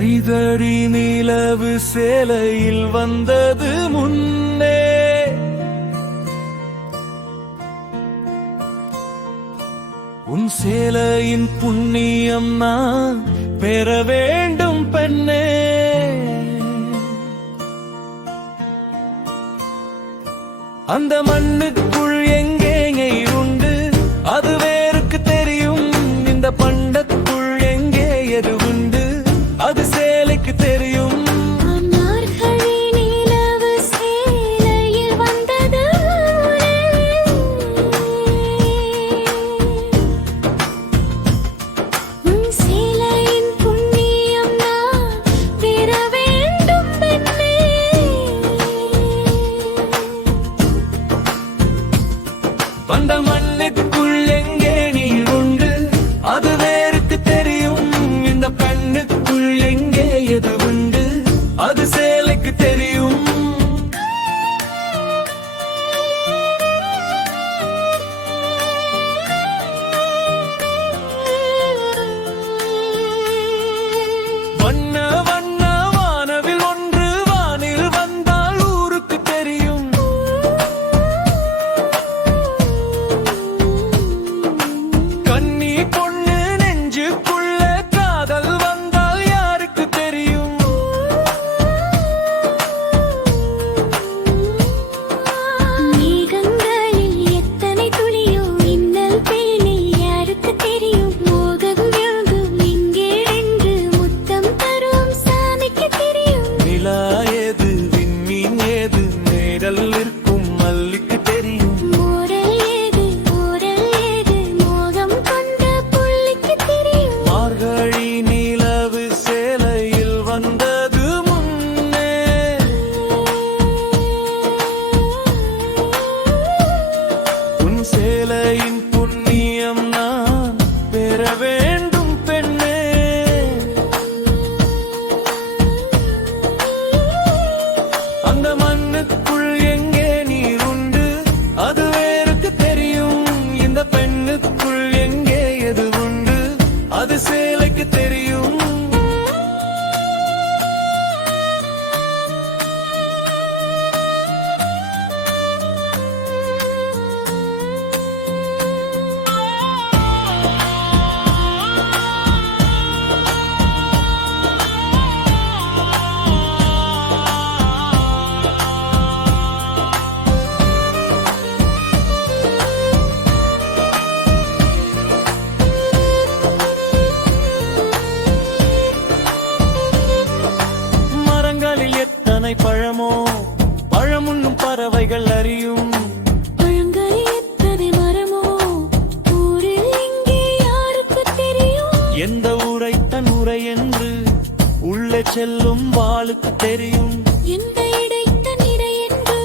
ஐதடி நிலவு சேலையில் வந்தது முன்னே, உன் சேலையின் புண்ணியம் நான் பெற வேண்டும் பெண்ணே. அந்த மண்ணுக்குள் எங்கே உண்டு அது வேருக்கு தெரியும், இந்த பண்டத்துக்குள் எங்கே எது உண்டு அது சேலைக்கு தெரியும். அந்த மண்ணுக்குள் எங்கே நீர் உண்டு அது வேருக்கு தெரியும், இந்த பெண்ணுக்குள் எங்கே எது உண்டு அது சேலைக்கு தெரியும். வண்ண வண்ண வானவில் ஒன்று வானில் வந்தால் ஊருக்கு தெரியும், கண்ணி பொண்ணு நெஞ்சுக்குள்ள காதல் வந்தால் யாருக்கு தெரியும். மேகங்களில் எத்தனை துளியோ இன்னல் பேணில் யாருக்கு தெரியும், மோகம் யாகும் இங்கே என்று முத்தம் தரும் சாமிக்கு தெரியும். நிலா ஏது விண்மீன் ஏது மேடல் இருக்கும் மல்லிக்கு தெரியும், மோரல் ஏது ஊரல் ஏது மோகம் கொண்ட புள்ளிக்கு தெரியும். மார்கழி நிலவு சேலையில் வந்தது முன்னே, உன் சேலையின் புண்ணியம் நான் பெற வேண்டும் பெண்ணே. அந்த மண்ணுக்குள் எங்கே நீர் உண்டு அது வேருக்கு தெரியும், இந்த பெண்ணுக்குள் எங்கே எது உண்டு அது சேலைக்கு தெரியும். மரங்களில் எத்தனை பழமோ பழமுண்ணும் பறவைகள் அறியும், பழங்களில் எத்தனை மரமோ ஊரில் இங்கே யாருக்கு தெரியும். எந்த ஊரை தன் உரை என்று உள்ளே செல்லும் வாளுக்கு தெரியும், எந்த இடைத்த நிறை என்று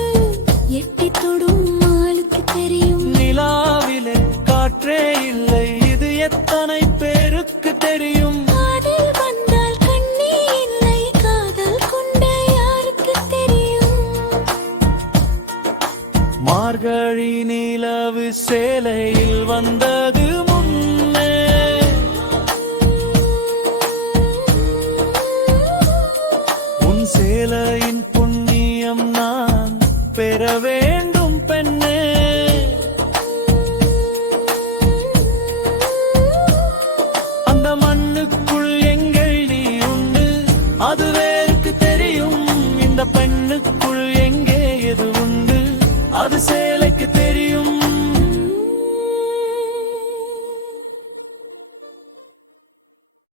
எட்டி தொடும் ஆளுக்கு தெரியும். நிலாவிலே காற்றே இல்லை இது எத்தனை பேருக்கு தெரியும். காதல் வந்தால் கண்ணே இல்லை காதல் கொண்ட யாருக்கு தெரியும். மார்கழி நிலவு சேலையில் வந்தது முன்னே, உன் சேலையின் புண்ணியம் நான் பெற வேண்டும் பெண்ணே. அந்த மண்ணுக்குள் எங்கள் நீ உண்டு அது வேருக்கு தெரியும், இந்த பெண்ணுக்குள் எங்கே எது உண்டு அது சேலைக்கு தெரியும்.